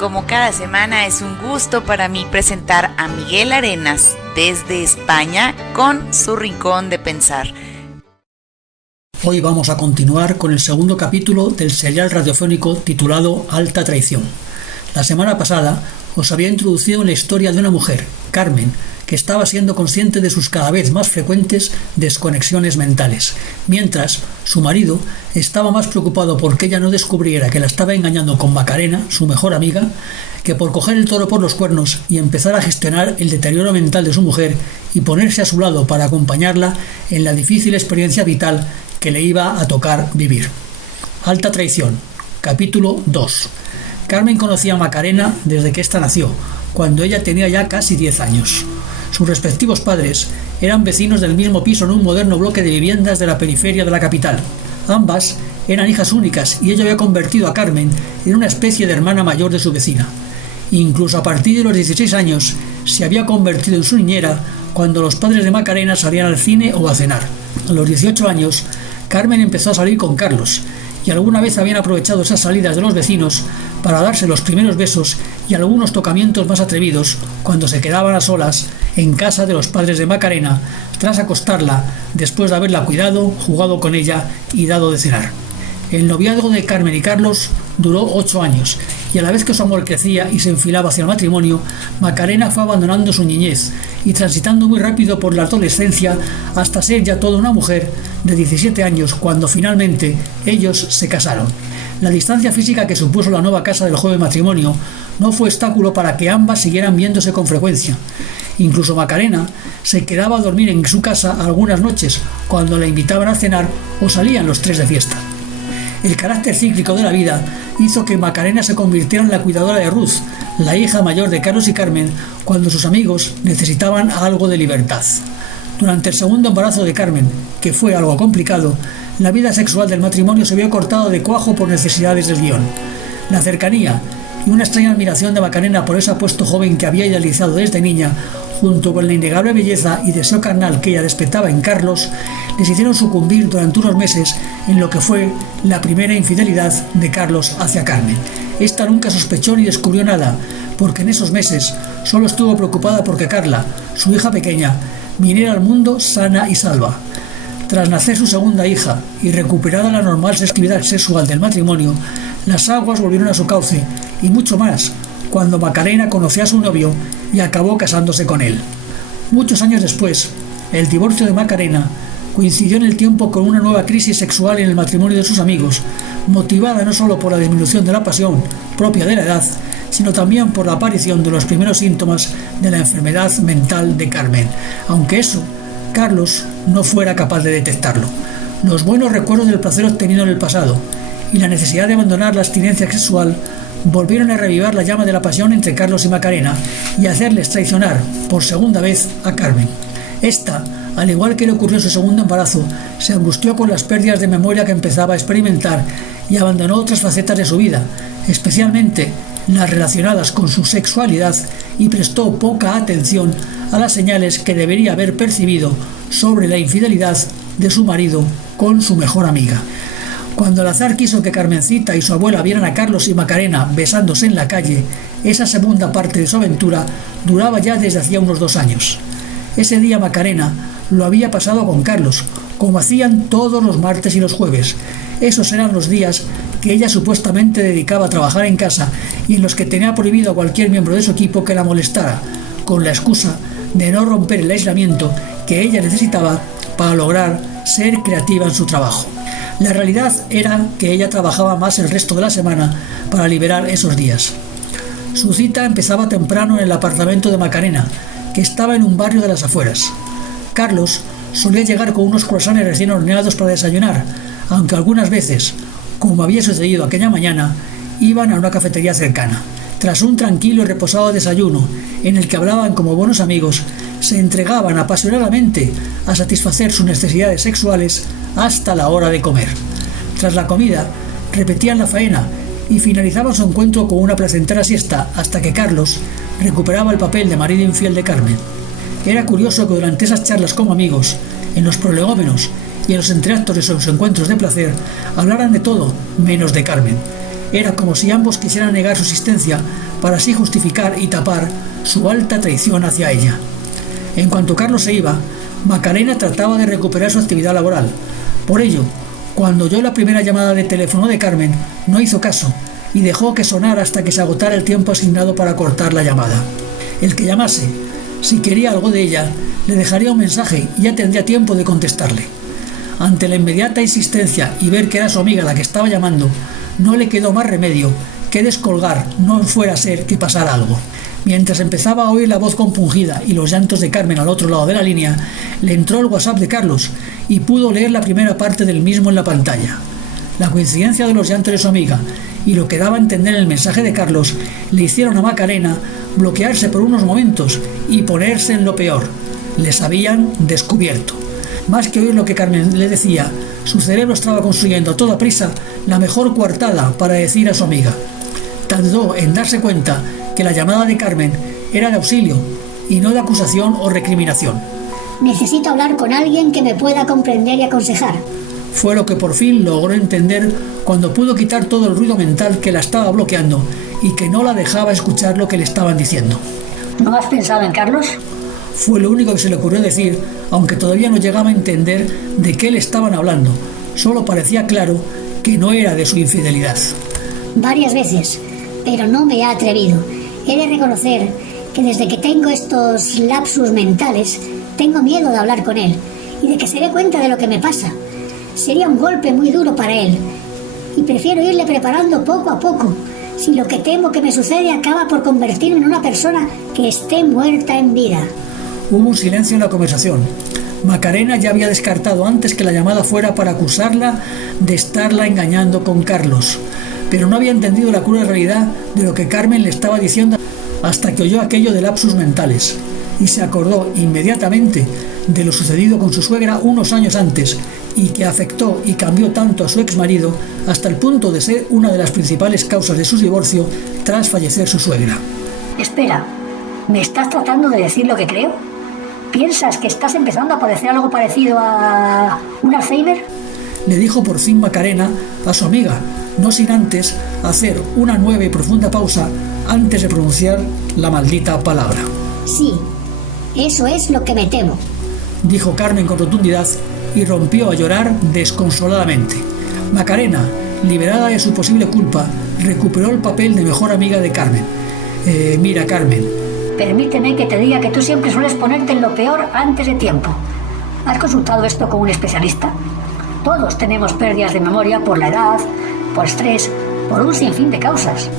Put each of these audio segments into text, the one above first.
Como cada semana es un gusto para mí presentar a Miguel Arenas desde España con su Rincón de Pensar. Hoy vamos a continuar con el segundo capítulo del serial radiofónico titulado Alta Traición. La semana pasada os había introducido en la historia de una mujer, Carmen, que estaba siendo consciente de sus cada vez más frecuentes desconexiones mentales, mientras su marido estaba más preocupado porque ella no descubriera que la estaba engañando con Macarena, su mejor amiga, que por coger el toro por los cuernos y empezar a gestionar el deterioro mental de su mujer y ponerse a su lado para acompañarla en la difícil experiencia vital que le iba a tocar vivir. Alta Traición, capítulo 2. Carmen conocía a Macarena desde que ésta nació, cuando ella tenía ya casi 10 años. Sus respectivos padres eran vecinos del mismo piso en un moderno bloque de viviendas de la periferia de la capital. Ambas eran hijas únicas y ello había convertido a Carmen en una especie de hermana mayor de su vecina. Incluso a partir de los 16 años se había convertido en su niñera cuando los padres de Macarena salían al cine o a cenar. A los 18 años, Carmen empezó a salir con Carlos, y alguna vez habían aprovechado esas salidas de los vecinos para darse los primeros besos y algunos tocamientos más atrevidos cuando se quedaban a solas en casa de los padres de Macarena tras acostarla después de haberla cuidado, jugado con ella y dado de cenar. El noviazgo de Carmen y Carlos duró 8 años, y a la vez que su amor crecía y se enfilaba hacia el matrimonio, Macarena fue abandonando su niñez y transitando muy rápido por la adolescencia hasta ser ya toda una mujer de 17 años cuando finalmente ellos se casaron. La distancia física que supuso la nueva casa del joven matrimonio no fue obstáculo para que ambas siguieran viéndose con frecuencia. Incluso Macarena se quedaba a dormir en su casa algunas noches cuando la invitaban a cenar o salían los tres de fiesta. El carácter cíclico de la vida hizo que Macarena se convirtiera en la cuidadora de Ruth, la hija mayor de Carlos y Carmen, cuando sus amigos necesitaban algo de libertad. Durante el segundo embarazo de Carmen, que fue algo complicado, la vida sexual del matrimonio se vio cortada de cuajo por necesidades del guión. La cercanía y una extraña admiración de Macarena por ese apuesto joven que había idealizado desde niña, junto con la innegable belleza y deseo carnal que ella despertaba en Carlos, les hicieron sucumbir durante unos meses en lo que fue la primera infidelidad de Carlos hacia Carmen. Esta nunca sospechó ni descubrió nada, porque en esos meses solo estuvo preocupada porque Carla, su hija pequeña, viniera al mundo sana y salva. Tras nacer su segunda hija y recuperada la normal actividad sexual del matrimonio, las aguas volvieron a su cauce, y mucho más, cuando Macarena conoció a su novio y acabó casándose con él. Muchos años después, el divorcio de Macarena coincidió en el tiempo con una nueva crisis sexual en el matrimonio de sus amigos, motivada no solo por la disminución de la pasión propia de la edad, sino también por la aparición de los primeros síntomas de la enfermedad mental de Carmen, aunque eso, Carlos no fuera capaz de detectarlo. Los buenos recuerdos del placer obtenido en el pasado y la necesidad de abandonar la abstinencia sexual volvieron a revivar la llama de la pasión entre Carlos y Macarena y hacerles traicionar por segunda vez a Carmen. Esta, al igual que le ocurrió en su segundo embarazo, se angustió con las pérdidas de memoria que empezaba a experimentar y abandonó otras facetas de su vida, especialmente las relacionadas con su sexualidad, y prestó poca atención a las señales que debería haber percibido sobre la infidelidad de su marido con su mejor amiga. Cuando el azar quiso que Carmencita y su abuela vieran a Carlos y Macarena besándose en la calle, esa segunda parte de su aventura duraba ya desde hacía unos 2 años. Ese día Macarena lo había pasado con Carlos, como hacían todos los martes y los jueves. Esos eran los días que ella supuestamente dedicaba a trabajar en casa y en los que tenía prohibido a cualquier miembro de su equipo que la molestara, con la excusa de no romper el aislamiento que ella necesitaba para lograr ser creativa en su trabajo. La realidad era que ella trabajaba más el resto de la semana para liberar esos días. Su cita empezaba temprano en el apartamento de Macarena, que estaba en un barrio de las afueras. Carlos solía llegar con unos croissants recién horneados para desayunar, aunque algunas veces, como había sucedido aquella mañana, iban a una cafetería cercana. Tras un tranquilo y reposado desayuno, en el que hablaban como buenos amigos, se entregaban apasionadamente a satisfacer sus necesidades sexuales hasta la hora de comer. Tras la comida, repetían la faena y finalizaban su encuentro con una placentera siesta hasta que Carlos recuperaba el papel de marido infiel de Carmen. Era curioso que durante esas charlas como amigos, en los prolegómenos y en los entreactos de sus encuentros de placer, hablaran de todo menos de Carmen. Era como si ambos quisieran negar su existencia para así justificar y tapar su alta traición hacia ella. En cuanto Carlos se iba, Macarena trataba de recuperar su actividad laboral. Por ello, cuando oyó la primera llamada de teléfono de Carmen, no hizo caso y dejó que sonara hasta que se agotara el tiempo asignado para cortar la llamada. El que llamase, si quería algo de ella, le dejaría un mensaje y ya tendría tiempo de contestarle. Ante la inmediata insistencia y ver que era su amiga la que estaba llamando, no le quedó más remedio que descolgar, no fuera a ser que pasara algo. Mientras empezaba a oír la voz compungida y los llantos de Carmen al otro lado de la línea, le entró el WhatsApp de Carlos y pudo leer la primera parte del mismo en la pantalla. La coincidencia de los llantos de su amiga y lo que daba a entender el mensaje de Carlos le hicieron a Macarena bloquearse por unos momentos y ponerse en lo peor. Les habían descubierto. Más que oír lo que Carmen le decía, su cerebro estaba construyendo a toda prisa la mejor coartada para decir a su amiga. Tardó en darse cuenta que la llamada de Carmen era de auxilio y no de acusación o recriminación. Necesito hablar con alguien que me pueda comprender y aconsejar. Fue lo que por fin logró entender cuando pudo quitar todo el ruido mental que la estaba bloqueando y que no la dejaba escuchar lo que le estaban diciendo. ¿No has pensado en Carlos? Fue lo único que se le ocurrió decir, aunque todavía no llegaba a entender de qué le estaban hablando. Solo parecía claro que no era de su infidelidad. Varias veces, pero no me he atrevido. He de reconocer que desde que tengo estos lapsus mentales, tengo miedo de hablar con él y de que se dé cuenta de lo que me pasa. Sería un golpe muy duro para él y prefiero irle preparando poco a poco. Si lo que temo que me sucede acaba por convertirme en una persona que esté muerta en vida. Hubo un silencio en la conversación. Macarena ya había descartado antes que la llamada fuera para acusarla de estarla engañando con Carlos, pero no había entendido la cruda realidad de lo que Carmen le estaba diciendo hasta que oyó aquello de lapsus mentales y se acordó inmediatamente de lo sucedido con su suegra unos años antes y que afectó y cambió tanto a su exmarido hasta el punto de ser una de las principales causas de su divorcio tras fallecer su suegra. Espera, ¿me estás tratando de decir lo que creo? ¿Piensas que estás empezando a padecer algo parecido a un Alzheimer? Le dijo por fin Macarena a su amiga, no sin antes hacer una nueva y profunda pausa antes de pronunciar la maldita palabra. Sí, eso es lo que me temo, dijo Carmen con rotundidad y rompió a llorar desconsoladamente. Macarena, liberada de su posible culpa, recuperó el papel de mejor amiga de Carmen. Mira, Carmen. Permíteme que te diga que tú siempre sueles ponerte en lo peor antes de tiempo. ¿Has consultado esto con un especialista? Todos tenemos pérdidas de memoria por la edad, por estrés, por un sinfín de causas.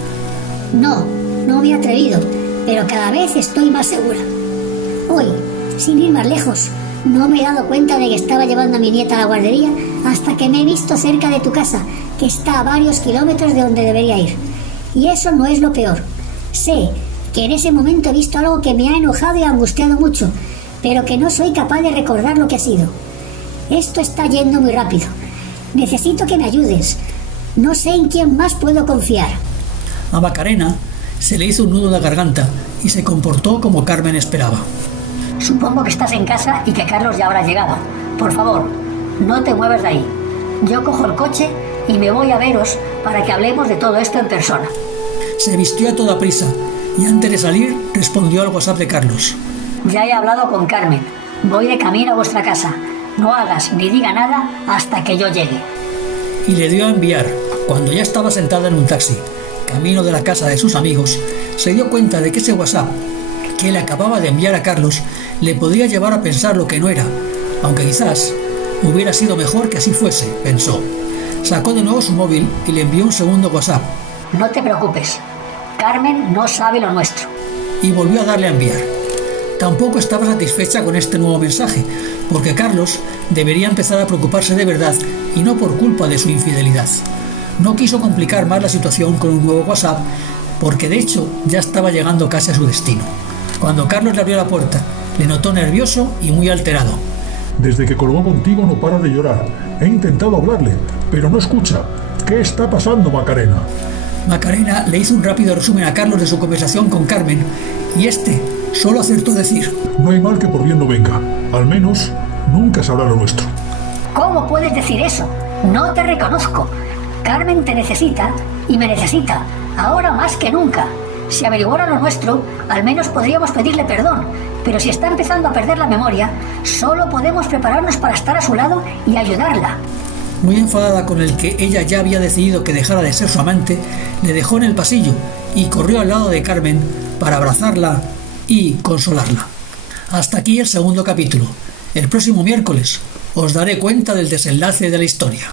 No me he atrevido, pero cada vez estoy más segura. Hoy, sin ir más lejos, no me he dado cuenta de que estaba llevando a mi nieta a la guardería hasta que me he visto cerca de tu casa, que está a varios kilómetros de donde debería ir. Y eso no es lo peor. Sé que en ese momento he visto algo que me ha enojado y angustiado mucho, pero que no soy capaz de recordar lo que ha sido. Esto está yendo muy rápido. Necesito que me ayudes. No sé en quién más puedo confiar. A Macarena se le hizo un nudo en la garganta y se comportó como Carmen esperaba. Supongo que estás en casa y que Carlos ya habrá llegado. Por favor, no te muevas de ahí. Yo cojo el coche y me voy a veros para que hablemos de todo esto en persona. Se vistió a toda prisa y antes de salir respondió al WhatsApp de Carlos. Ya he hablado con Carmen. Voy de camino a vuestra casa. No hagas ni diga nada hasta que yo llegue. Y le dio a enviar. Cuando ya estaba sentada en un taxi, camino de la casa de sus amigos, se dio cuenta de que ese WhatsApp que le acababa de enviar a Carlos le podía llevar a pensar lo que no era, aunque quizás hubiera sido mejor que así fuese, pensó. Sacó de nuevo su móvil y le envió un segundo WhatsApp. No te preocupes, Carmen no sabe lo nuestro. Y volvió a darle a enviar. Tampoco estaba satisfecha con este nuevo mensaje, porque Carlos debería empezar a preocuparse de verdad y no por culpa de su infidelidad. No quiso complicar más la situación con un nuevo WhatsApp, porque de hecho ya estaba llegando casi a su destino. Cuando Carlos le abrió la puerta, le notó nervioso y muy alterado. Desde que colgó contigo no para de llorar. He intentado hablarle, pero no escucha. ¿Qué está pasando, Macarena? Macarena le hizo un rápido resumen a Carlos de su conversación con Carmen y este solo acertó decir: No hay mal que por bien no venga. Al menos nunca sabrá lo nuestro. ¿Cómo puedes decir eso? No te reconozco. Carmen te necesita y me necesita, ahora más que nunca. Si averiguara lo nuestro, al menos podríamos pedirle perdón, pero si está empezando a perder la memoria, solo podemos prepararnos para estar a su lado y ayudarla. Muy enfadada con el que ella ya había decidido que dejara de ser su amante, le dejó en el pasillo y corrió al lado de Carmen para abrazarla y consolarla. Hasta aquí el segundo capítulo. El próximo miércoles os daré cuenta del desenlace de la historia.